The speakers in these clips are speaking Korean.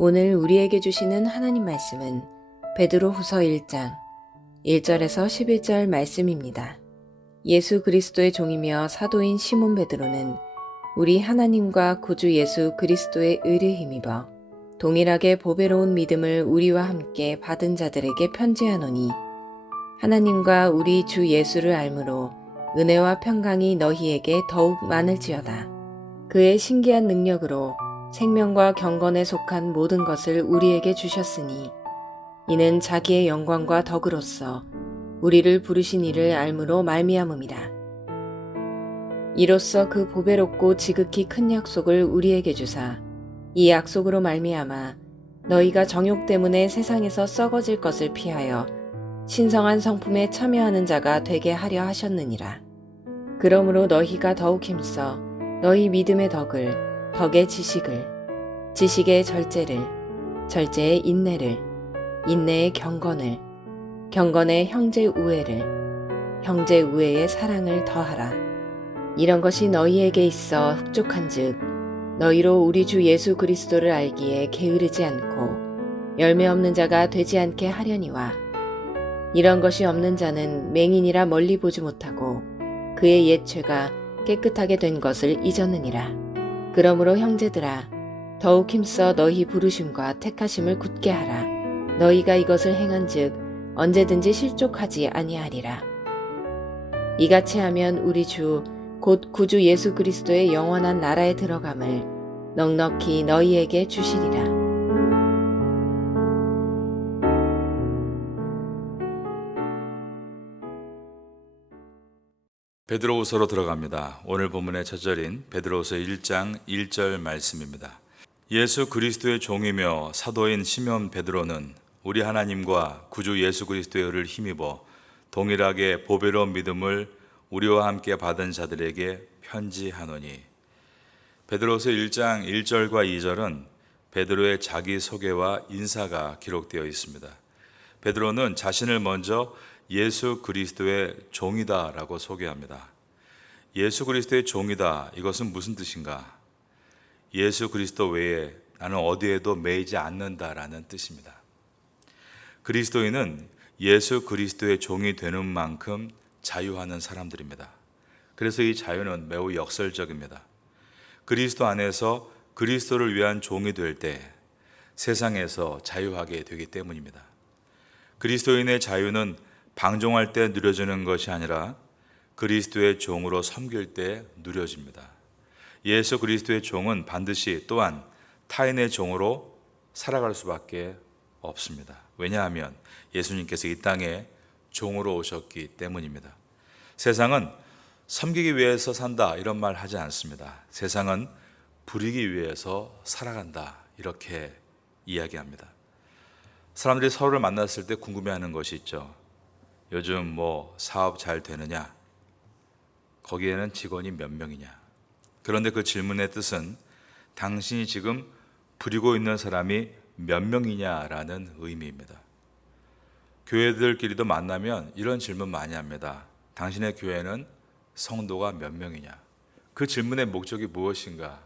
오늘 우리에게 주시는 하나님 말씀은 베드로후서 1장 1절에서 11절 말씀입니다. 예수 그리스도의 종이며 사도인 시몬 베드로는 우리 하나님과 구주 예수 그리스도의 의를 힘입어 동일하게 보배로운 믿음을 우리와 함께 받은 자들에게 편지하노니, 하나님과 우리 주 예수를 알므로 은혜와 평강이 너희에게 더욱 많을지어다. 그의 신기한 능력으로 생명과 경건에 속한 모든 것을 우리에게 주셨으니, 이는 자기의 영광과 덕으로서 우리를 부르신 이를 알므로 말미암음이라. 이로써 그 보배롭고 지극히 큰 약속을 우리에게 주사, 이 약속으로 말미암아 너희가 정욕 때문에 세상에서 썩어질 것을 피하여 신성한 성품에 참여하는 자가 되게 하려 하셨느니라. 그러므로 너희가 더욱 힘써 너희 믿음의 덕을, 덕의 지식을, 지식의 절제를, 절제의 인내를, 인내의 경건을, 경건의 형제 우애를, 형제 우애의 사랑을 더하라. 이런 것이 너희에게 있어 흡족한즉 너희로 우리 주 예수 그리스도를 알기에 게으르지 않고 열매 없는 자가 되지 않게 하려니와, 이런 것이 없는 자는 맹인이라 멀리 보지 못하고 그의 옛 죄가 깨끗하게 된 것을 잊었느니라. 그러므로 형제들아, 더욱 힘써 너희 부르심과 택하심을 굳게 하라. 너희가 이것을 행한즉 언제든지 실족하지 아니하리라. 이같이 하면 우리 주 곧 구주 예수 그리스도의 영원한 나라에 들어감을 넉넉히 너희에게 주시리라. 베드로후서로 들어갑니다. 오늘 본문의 첫 절인 베드로후서 1장 1절 말씀입니다. 예수 그리스도의 종이며 사도인 시몬 베드로는 우리 하나님과 구주 예수 그리스도의 의를 힘입어 동일하게 보배로운 믿음을 우리와 함께 받은 자들에게 편지하노니. 베드로후서 1장 1절과 2절은 베드로의 자기소개와 인사가 기록되어 있습니다. 베드로는 자신을 먼저 예수 그리스도의 종이다라고 소개합니다. 예수 그리스도의 종이다, 이것은 무슨 뜻인가? 예수 그리스도 외에 나는 어디에도 매이지 않는다라는 뜻입니다. 그리스도인은 예수 그리스도의 종이 되는 만큼 자유하는 사람들입니다. 그래서 이 자유는 매우 역설적입니다. 그리스도 안에서 그리스도를 위한 종이 될 때 세상에서 자유하게 되기 때문입니다. 그리스도인의 자유는 방종할 때 누려지는 것이 아니라 그리스도의 종으로 섬길 때 누려집니다. 예수 그리스도의 종은 반드시 또한 타인의 종으로 살아갈 수밖에 없습니다. 왜냐하면 예수님께서 이 땅에 종으로 오셨기 때문입니다. 세상은 섬기기 위해서 산다 이런 말 하지 않습니다. 세상은 부리기 위해서 살아간다 이렇게 이야기합니다. 사람들이 서로를 만났을 때 궁금해하는 것이 있죠. 요즘 뭐 사업 잘 되느냐? 거기에는 직원이 몇 명이냐? 그런데 그 질문의 뜻은 당신이 지금 부리고 있는 사람이 몇 명이냐라는 의미입니다. 교회들끼리도 만나면 이런 질문 많이 합니다. 당신의 교회는 성도가 몇 명이냐? 그 질문의 목적이 무엇인가?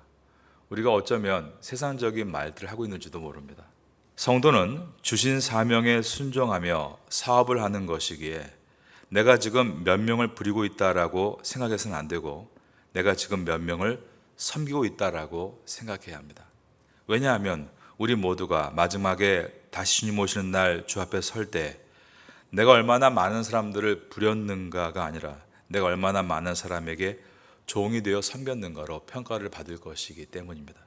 우리가 어쩌면 세상적인 말들을 하고 있는지도 모릅니다. 성도는 주신 사명에 순종하며 사업을 하는 것이기에 내가 지금 몇 명을 부리고 있다라고 생각해서는 안 되고 내가 지금 몇 명을 섬기고 있다라고 생각해야 합니다. 왜냐하면 우리 모두가 마지막에 다시 주님 오시는 날 주 앞에 설 때 내가 얼마나 많은 사람들을 부렸는가가 아니라 내가 얼마나 많은 사람에게 종이 되어 섬겼는가로 평가를 받을 것이기 때문입니다.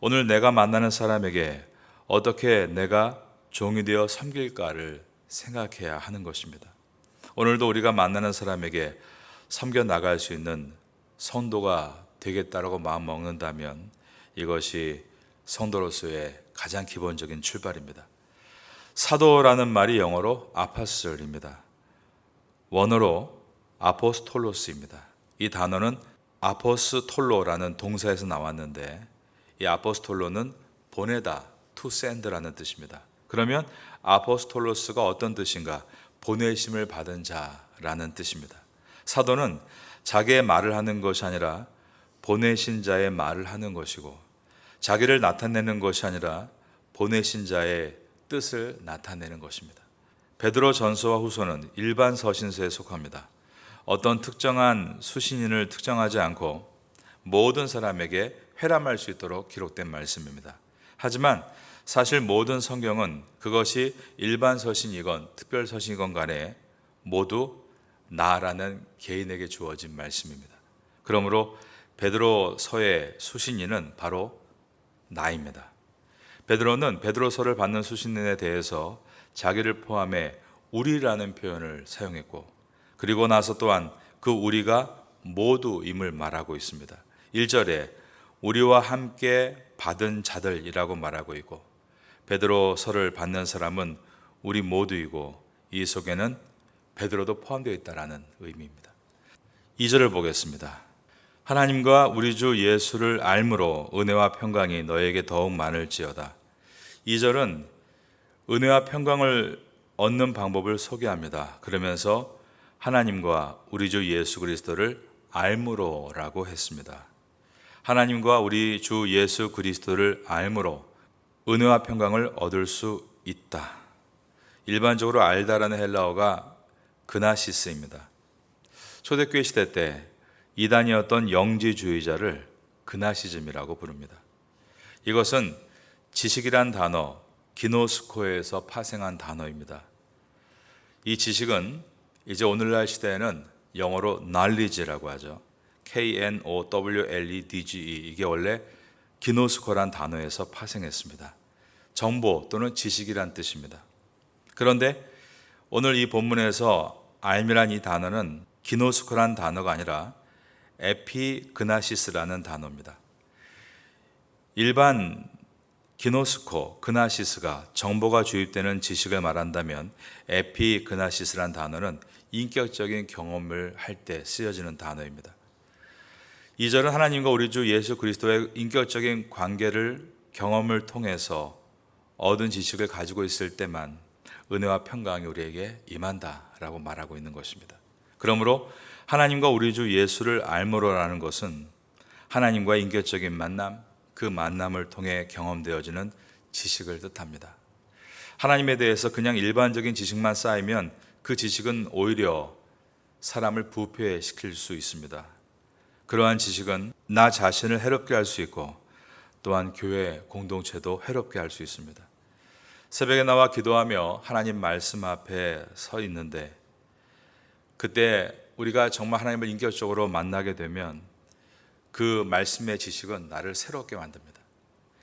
오늘 내가 만나는 사람에게 어떻게 내가 종이 되어 섬길까를 생각해야 하는 것입니다. 오늘도 우리가 만나는 사람에게 섬겨 나갈 수 있는 성도가 되겠다라고 마음 먹는다면 이것이 성도로서의 가장 기본적인 출발입니다. 사도라는 말이 영어로 아파슬입니다. 원어로 아포스톨로스입니다. 이 단어는 아포스톨로라는 동사에서 나왔는데 이 아포스톨로는 보내다, to send라는 뜻입니다. 그러면 아포스톨로스가 어떤 뜻인가? 보내심을 받은 자라는 뜻입니다. 사도는 자기의 말을 하는 것이 아니라 보내신 자의 말을 하는 것이고 자기를 나타내는 것이 아니라 보내신 자의 뜻을 나타내는 것입니다. 베드로 전서와 후서는 일반 서신서에 속합니다. 어떤 특정한 수신인을 특정하지 않고 모든 사람에게 회람할 수 있도록 기록된 말씀입니다. 하지만 사실 모든 성경은 그것이 일반 서신이건 특별 서신이건 간에 모두 나라는 개인에게 주어진 말씀입니다. 그러므로 베드로서의 수신인은 바로 나입니다. 베드로는 베드로서를 받는 수신인에 대해서 자기를 포함해 우리라는 표현을 사용했고, 그리고 나서 또한 그 우리가 모두임을 말하고 있습니다. 1절에 우리와 함께 받은 자들이라고 말하고 있고, 베드로서를 받는 사람은 우리 모두이고 이 속에는 베드로도 포함되어 있다는 의미입니다. 2절을 보겠습니다. 하나님과 우리 주 예수를 알므로 은혜와 평강이 너에게 더욱 많을지어다. 2절은 은혜와 평강을 얻는 방법을 소개합니다. 그러면서 하나님과 우리 주 예수 그리스도를 알므로라고 했습니다. 하나님과 우리 주 예수 그리스도를 알므로 은혜와 평강을 얻을 수 있다. 일반적으로 알다라는 헬라어가 그나시스입니다. 초대교회 시대 때 이단이었던 영지주의자를 그나시즘이라고 부릅니다. 이것은 지식이란 단어 기노스코에서 파생한 단어입니다. 이 지식은 이제 오늘날 시대에는 영어로 knowledge라고 하죠. knowledge. 이게 원래 기노스코란 단어에서 파생했습니다. 정보 또는 지식이란 뜻입니다. 그런데 오늘 이 본문에서 알미란 이 단어는 기노스코란 단어가 아니라 에피그나시스라는 단어입니다. 일반 기노스코, 그나시스가 정보가 주입되는 지식을 말한다면 에피그나시스란 단어는 인격적인 경험을 할 때 쓰여지는 단어입니다. 2절은 하나님과 우리 주 예수 그리스도의 인격적인 관계를 경험을 통해서 얻은 지식을 가지고 있을 때만 은혜와 평강이 우리에게 임한다라고 말하고 있는 것입니다. 그러므로 하나님과 우리 주 예수를 알므로라는 것은 하나님과의 인격적인 만남, 그 만남을 통해 경험되어지는 지식을 뜻합니다. 하나님에 대해서 그냥 일반적인 지식만 쌓이면 그 지식은 오히려 사람을 부패시킬 수 있습니다. 그러한 지식은 나 자신을 해롭게 할 수 있고 또한 교회 공동체도 해롭게 할 수 있습니다. 새벽에 나와 기도하며 하나님 말씀 앞에 서 있는데 그때 우리가 정말 하나님을 인격적으로 만나게 되면 그 말씀의 지식은 나를 새롭게 만듭니다.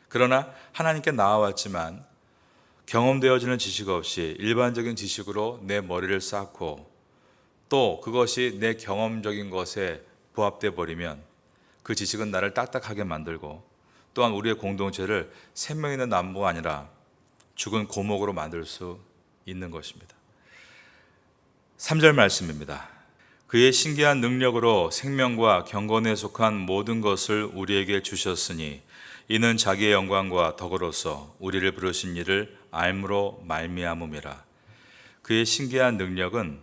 그러나 하나님께 나아왔지만 경험되어지는 지식 없이 일반적인 지식으로 내 머리를 쌓고 또 그것이 내 경험적인 것에 부합돼 버리면 그 지식은 나를 딱딱하게 만들고 또한 우리의 공동체를 생명 있는 나무가 아니라 죽은 고목으로 만들 수 있는 것입니다. 3절 말씀입니다. 그의 신기한 능력으로 생명과 경건에 속한 모든 것을 우리에게 주셨으니 이는 자기의 영광과 덕으로서 우리를 부르신 이를 알므로 말미암음이라. 그의 신기한 능력은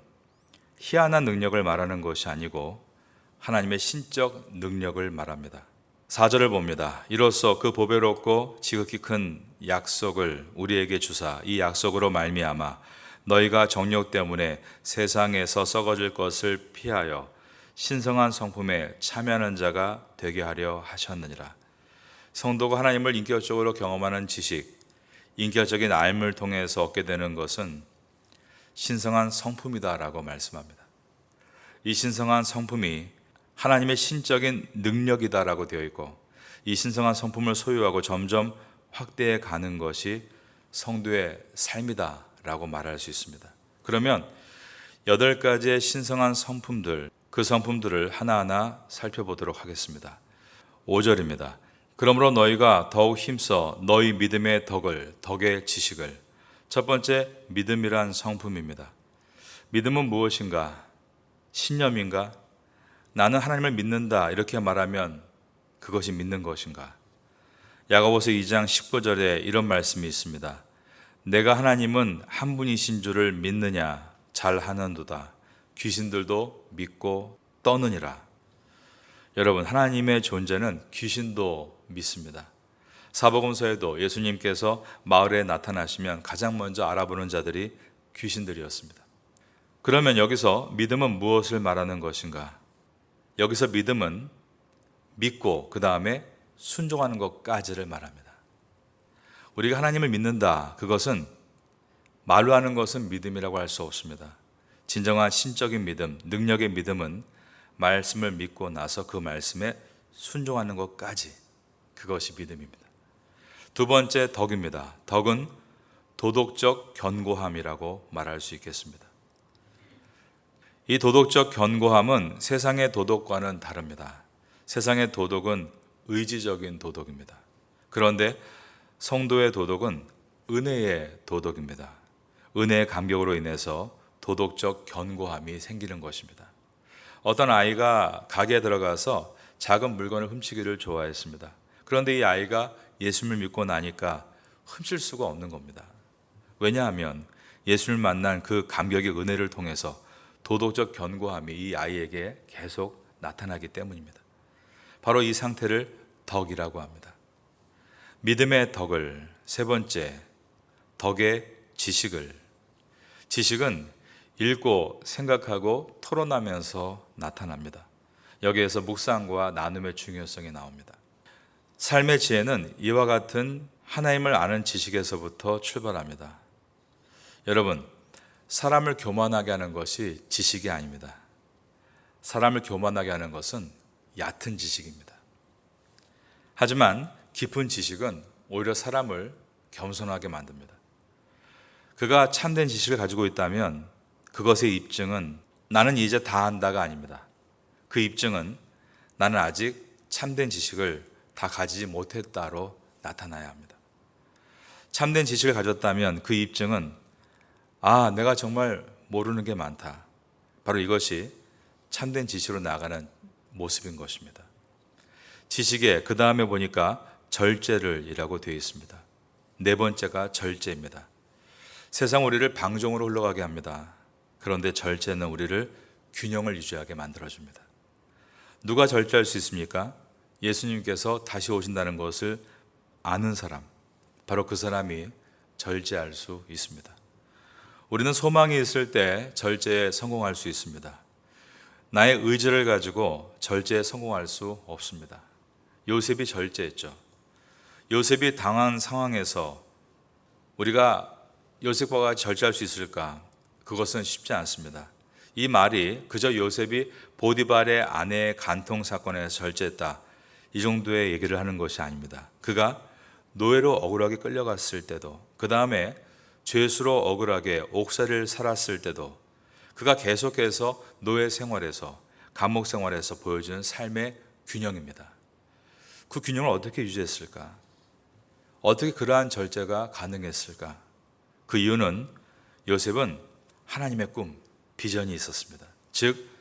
희한한 능력을 말하는 것이 아니고 하나님의 신적 능력을 말합니다. 4절을 봅니다. 이로써 그 보배롭고 지극히 큰 약속을 우리에게 주사 이 약속으로 말미암아 너희가 정욕 때문에 세상에서 썩어질 것을 피하여 신성한 성품에 참여하는 자가 되게 하려 하셨느니라. 성도가 하나님을 인격적으로 경험하는 지식, 인격적인 알을 통해서 얻게 되는 것은 신성한 성품이다라고 말씀합니다. 이 신성한 성품이 하나님의 신적인 능력이다라고 되어 있고 이 신성한 성품을 소유하고 점점 확대해 가는 것이 성도의 삶이다라고 말할 수 있습니다. 그러면 8가지의 신성한 성품들, 그 성품들을 하나하나 살펴보도록 하겠습니다. 5절입니다. 그러므로 너희가 더욱 힘써 너희 믿음의 덕의 지식을. 첫 번째, 믿음이란 성품입니다. 믿음은 무엇인가? 신념인가? 나는 하나님을 믿는다 이렇게 말하면 그것이 믿는 것인가? 야고보서 2장 19절에 이런 말씀이 있습니다. 내가 하나님은 한 분이신 줄을 믿느냐? 잘하는도다. 귀신들도 믿고 떠느니라. 여러분, 하나님의 존재는 귀신도 믿습니다. 사복음서에도 예수님께서 마을에 나타나시면 가장 먼저 알아보는 자들이 귀신들이었습니다. 그러면 여기서 믿음은 무엇을 말하는 것인가? 여기서 믿음은 믿고 그 다음에 순종하는 것까지를 말합니다. 우리가 하나님을 믿는다. 그것은 말로 하는 것은 믿음이라고 할 수 없습니다. 진정한 신적인 믿음, 능력의 믿음은 말씀을 믿고 나서 그 말씀에 순종하는 것까지, 그것이 믿음입니다. 두 번째, 덕입니다. 덕은 도덕적 견고함이라고 말할 수 있겠습니다. 이 도덕적 견고함은 세상의 도덕과는 다릅니다. 세상의 도덕은 의지적인 도덕입니다. 그런데 성도의 도덕은 은혜의 도덕입니다. 은혜의 감격으로 인해서 도덕적 견고함이 생기는 것입니다. 어떤 아이가 가게에 들어가서 작은 물건을 훔치기를 좋아했습니다. 그런데 이 아이가 예수님을 믿고 나니까 훔칠 수가 없는 겁니다. 왜냐하면 예수님을 만난 그 감격의 은혜를 통해서 도덕적 견고함이 이 아이에게 계속 나타나기 때문입니다. 바로 이 상태를 덕이라고 합니다. 믿음의 덕을, 세 번째, 덕의 지식을. 지식은 읽고 생각하고 토론하면서 나타납니다. 여기에서 묵상과 나눔의 중요성이 나옵니다. 삶의 지혜는 이와 같은 하나님을 아는 지식에서부터 출발합니다. 여러분, 사람을 교만하게 하는 것이 지식이 아닙니다. 사람을 교만하게 하는 것은 얕은 지식입니다. 하지만 깊은 지식은 오히려 사람을 겸손하게 만듭니다. 그가 참된 지식을 가지고 있다면 그것의 입증은 나는 이제 다 안다가 아닙니다. 그 입증은 나는 아직 참된 지식을 다 가지지 못했다로 나타나야 합니다. 참된 지식을 가졌다면 그 입증은 내가 정말 모르는 게 많다. 바로 이것이 참된 지식으로 나아가는 모습인 것입니다. 지식에 그 다음에 보니까 절제를이라고 되어 있습니다. 네 번째가 절제입니다. 세상 우리를 방종으로 흘러가게 합니다. 그런데 절제는 우리를 균형을 유지하게 만들어줍니다. 누가 절제할 수 있습니까? 예수님께서 다시 오신다는 것을 아는 사람, 바로 그 사람이 절제할 수 있습니다. 우리는 소망이 있을 때 절제에 성공할 수 있습니다. 나의 의지를 가지고 절제에 성공할 수 없습니다. 요셉이 절제했죠. 요셉이 당한 상황에서 우리가 요셉과 같이 절제할 수 있을까? 그것은 쉽지 않습니다. 이 말이 그저 요셉이 보디발의 아내의 간통 사건에서 절제했다, 이 정도의 얘기를 하는 것이 아닙니다. 그가 노예로 억울하게 끌려갔을 때도, 그 다음에 죄수로 억울하게 옥살이를 살았을 때도, 그가 계속해서 노예 생활에서, 감옥 생활에서 보여주는 삶의 균형입니다. 그 균형을 어떻게 유지했을까? 어떻게 그러한 절제가 가능했을까? 그 이유는 요셉은 하나님의 꿈, 비전이 있었습니다. 즉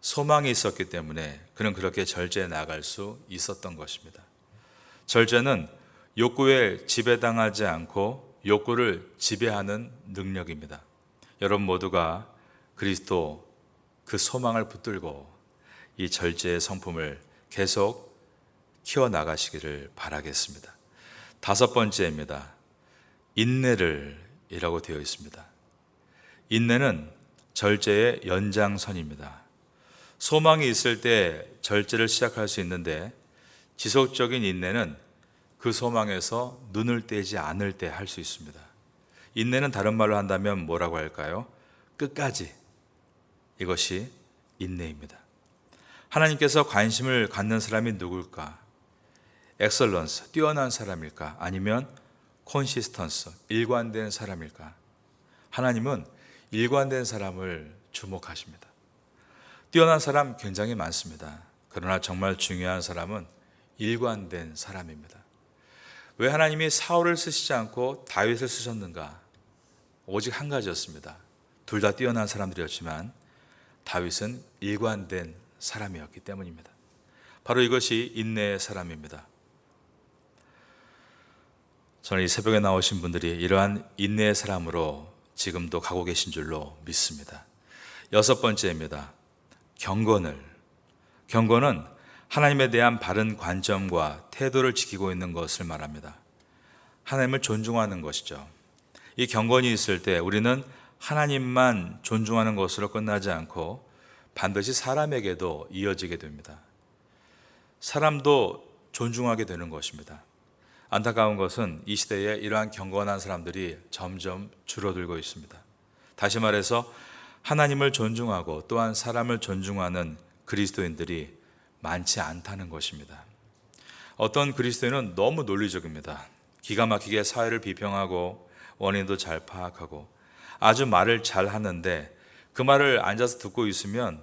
소망이 있었기 때문에 그는 그렇게 절제해 나갈 수 있었던 것입니다. 절제는 욕구에 지배당하지 않고 욕구를 지배하는 능력입니다. 여러분 모두가 그리스도 그 소망을 붙들고 이 절제의 성품을 계속 키워나가시기를 바라겠습니다. 다섯 번째입니다. 인내를 이라고 되어 있습니다. 인내는 절제의 연장선입니다. 소망이 있을 때 절제를 시작할 수 있는데 지속적인 인내는 그 소망에서 눈을 떼지 않을 때 할 수 있습니다. 인내는 다른 말로 한다면 뭐라고 할까요? 끝까지. 이것이 인내입니다. 하나님께서 관심을 갖는 사람이 누굴까? 엑설런스, 뛰어난 사람일까? 아니면 콘시스턴스, 일관된 사람일까? 하나님은 일관된 사람을 주목하십니다. 뛰어난 사람 굉장히 많습니다. 그러나 정말 중요한 사람은 일관된 사람입니다. 왜 하나님이 사울을 쓰시지 않고 다윗을 쓰셨는가? 오직 한 가지였습니다. 둘 다 뛰어난 사람들이었지만 다윗은 일관된 사람이었기 때문입니다. 바로 이것이 인내의 사람입니다. 저는 이 새벽에 나오신 분들이 이러한 인내의 사람으로 지금도 가고 계신 줄로 믿습니다. 여섯 번째입니다. 경건을. 경건은 하나님에 대한 바른 관점과 태도를 지키고 있는 것을 말합니다. 하나님을 존중하는 것이죠. 이 경건이 있을 때 우리는 하나님만 존중하는 것으로 끝나지 않고 반드시 사람에게도 이어지게 됩니다. 사람도 존중하게 되는 것입니다. 안타까운 것은 이 시대에 이러한 경건한 사람들이 점점 줄어들고 있습니다. 다시 말해서 하나님을 존중하고 또한 사람을 존중하는 그리스도인들이 많지 않다는 것입니다. 어떤 그리스도인은 너무 논리적입니다. 기가 막히게 사회를 비평하고 원인도 잘 파악하고 아주 말을 잘 하는데 그 말을 앉아서 듣고 있으면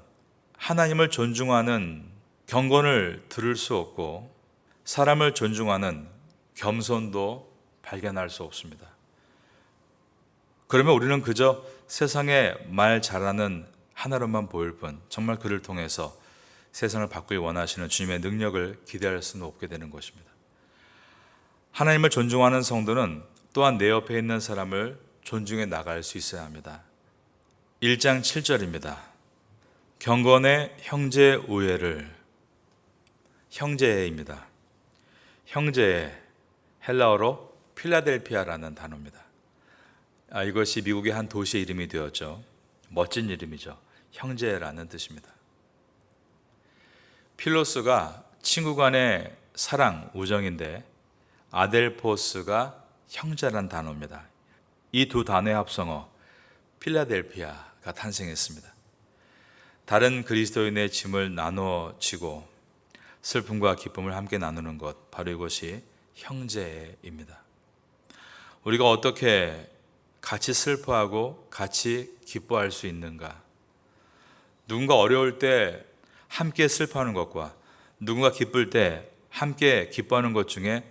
하나님을 존중하는 경건을 들을 수 없고 사람을 존중하는 겸손도 발견할 수 없습니다. 그러면 우리는 그저 세상에 말 잘하는 하나로만 보일 뿐 정말 그를 통해서 세상을 바꾸길 원하시는 주님의 능력을 기대할 수는 없게 되는 것입니다. 하나님을 존중하는 성도는 또한 내 옆에 있는 사람을 존중해 나갈 수 있어야 합니다. 1장 7절입니다. 경건의 형제 우애를, 형제입니다. 형제, 헬라어로 필라델피아라는 단어입니다. 이것이 미국의 한 도시의 이름이 되었죠. 멋진 이름이죠. 형제라는 뜻입니다. 필로스가 친구 간의 사랑, 우정인데 아델포스가 형제란 단어입니다. 이 두 단어의 합성어 필라델피아가 탄생했습니다. 다른 그리스도인의 짐을 나눠 지고 슬픔과 기쁨을 함께 나누는 것, 바로 이것이 형제입니다. 우리가 어떻게 같이 슬퍼하고 같이 기뻐할 수 있는가? 누군가 어려울 때 함께 슬퍼하는 것과 누군가 기쁠 때 함께 기뻐하는 것 중에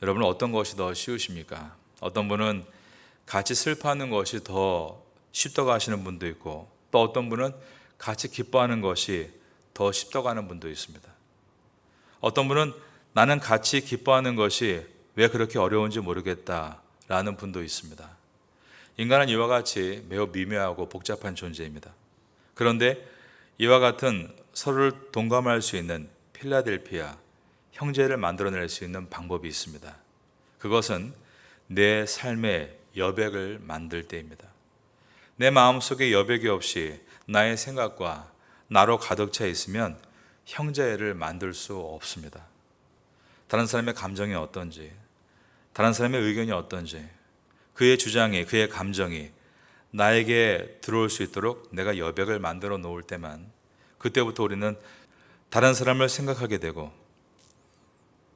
여러분은 어떤 것이 더 쉬우십니까? 어떤 분은 같이 슬퍼하는 것이 더 쉽다고 하시는 분도 있고 또 어떤 분은 같이 기뻐하는 것이 더 쉽다고 하는 분도 있습니다. 어떤 분은 나는 같이 기뻐하는 것이 왜 그렇게 어려운지 모르겠다라는 분도 있습니다. 인간은 이와 같이 매우 미묘하고 복잡한 존재입니다. 그런데 이와 같은 서로를 동감할 수 있는 필라델피아, 형제를 만들어낼 수 있는 방법이 있습니다. 그것은 내 삶의 여백을 만들 때입니다. 내 마음속에 여백이 없이 나의 생각과 나로 가득 차 있으면 형제를 만들 수 없습니다. 다른 사람의 감정이 어떤지, 다른 사람의 의견이 어떤지, 그의 주장이, 그의 감정이 나에게 들어올 수 있도록 내가 여백을 만들어 놓을 때만 그때부터 우리는 다른 사람을 생각하게 되고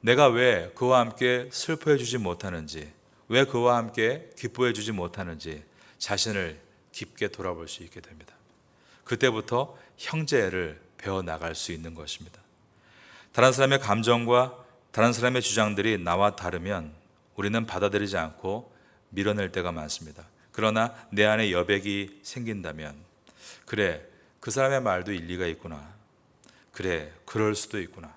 내가 왜 그와 함께 슬퍼해 주지 못하는지, 왜 그와 함께 기뻐해 주지 못하는지 자신을 깊게 돌아볼 수 있게 됩니다. 그때부터 형제를 배워나갈 수 있는 것입니다. 다른 사람의 감정과 다른 사람의 주장들이 나와 다르면 우리는 받아들이지 않고 밀어낼 때가 많습니다. 그러나 내 안에 여백이 생긴다면 그래, 그 사람의 말도 일리가 있구나. 그래, 그럴 수도 있구나.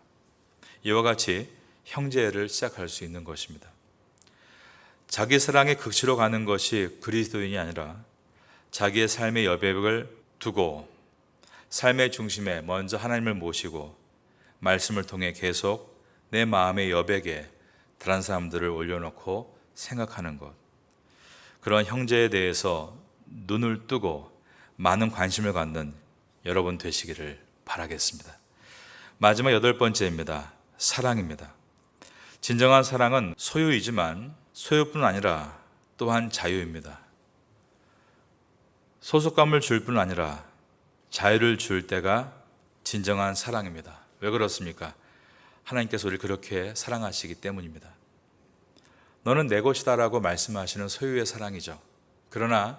이와 같이 형제를 시작할 수 있는 것입니다. 자기 사랑의 극치로 가는 것이 그리스도인이 아니라 자기의 삶의 여백을 두고 삶의 중심에 먼저 하나님을 모시고 말씀을 통해 계속 내 마음의 여백에 다른 사람들을 올려놓고 생각하는 것, 그런 형제에 대해서 눈을 뜨고 많은 관심을 갖는 여러분 되시기를 바라겠습니다. 마지막 8번째입니다. 사랑입니다. 진정한 사랑은 소유이지만 소유뿐 아니라 또한 자유입니다. 소속감을 줄 뿐 아니라 자유를 줄 때가 진정한 사랑입니다. 왜 그렇습니까? 하나님께서 우리를 그렇게 사랑하시기 때문입니다. 너는 내 것이다 라고 말씀하시는 소유의 사랑이죠. 그러나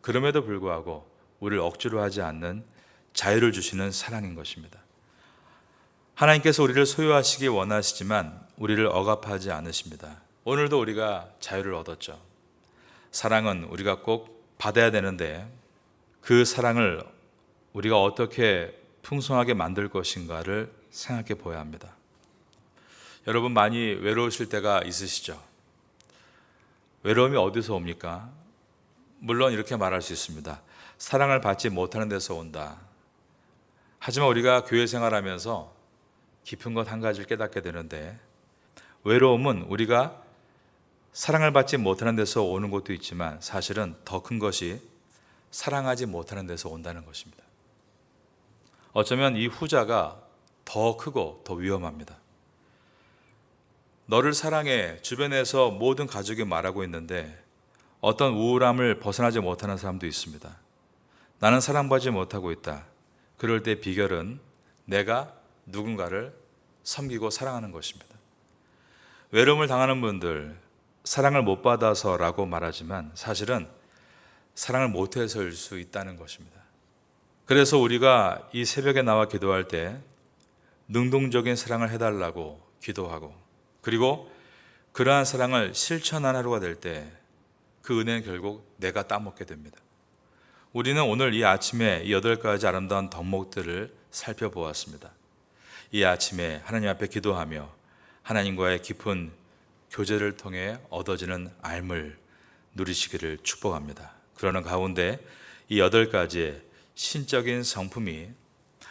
그럼에도 불구하고 우리를 억지로 하지 않는 자유를 주시는 사랑인 것입니다. 하나님께서 우리를 소유하시기 원하시지만 우리를 억압하지 않으십니다. 오늘도 우리가 자유를 얻었죠. 사랑은 우리가 꼭 받아야 되는데 그 사랑을 우리가 어떻게 풍성하게 만들 것인가를 생각해 보아야 합니다. 여러분 많이 외로우실 때가 있으시죠? 외로움이 어디서 옵니까? 물론 이렇게 말할 수 있습니다. 사랑을 받지 못하는 데서 온다. 하지만 우리가 교회 생활하면서 깊은 것 한 가지를 깨닫게 되는데, 외로움은 우리가 사랑을 받지 못하는 데서 오는 것도 있지만 사실은 더 큰 것이 사랑하지 못하는 데서 온다는 것입니다. 어쩌면 이 후자가 더 크고 더 위험합니다. 너를 사랑해 주변에서 모든 가족이 말하고 있는데 어떤 우울함을 벗어나지 못하는 사람도 있습니다. 나는 사랑받지 못하고 있다. 그럴 때 비결은 내가 누군가를 섬기고 사랑하는 것입니다. 외로움을 당하는 분들, 사랑을 못 받아서라고 말하지만 사실은 사랑을 못해서일 수 있다는 것입니다. 그래서 우리가 이 새벽에 나와 기도할 때 능동적인 사랑을 해달라고 기도하고, 그리고 그러한 사랑을 실천하는 하루가 될 때 그 은혜는 결국 내가 따먹게 됩니다. 우리는 오늘 이 아침에 이 8가지 아름다운 덕목들을 살펴보았습니다. 이 아침에 하나님 앞에 기도하며 하나님과의 깊은 교제를 통해 얻어지는 삶을 누리시기를 축복합니다. 그러는 가운데 이 8가지의 신적인 성품이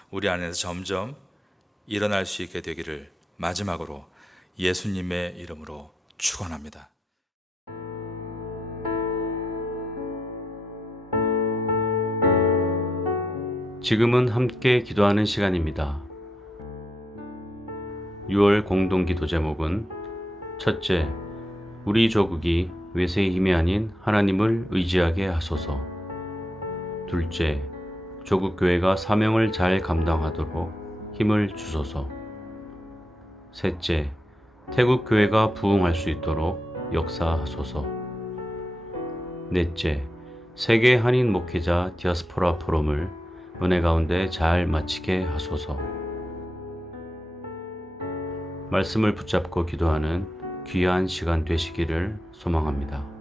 우리 안에서 점점 일어날 수 있게 되기를 마지막으로 예수님의 이름으로 축원합니다. 지금은 함께 기도하는 시간입니다. 6월 공동기도 제목은 첫째, 우리 조국이 외세의 힘이 아닌 하나님을 의지하게 하소서. 둘째, 조국 교회가 사명을 잘 감당하도록 힘을 주소서. 셋째, 태국 교회가 부흥할 수 있도록 역사하소서. 넷째, 세계 한인 목회자 디아스포라 포럼을 은혜 가운데 잘 마치게 하소서. 말씀을 붙잡고 기도하는 귀한 시간 되시기를 소망합니다.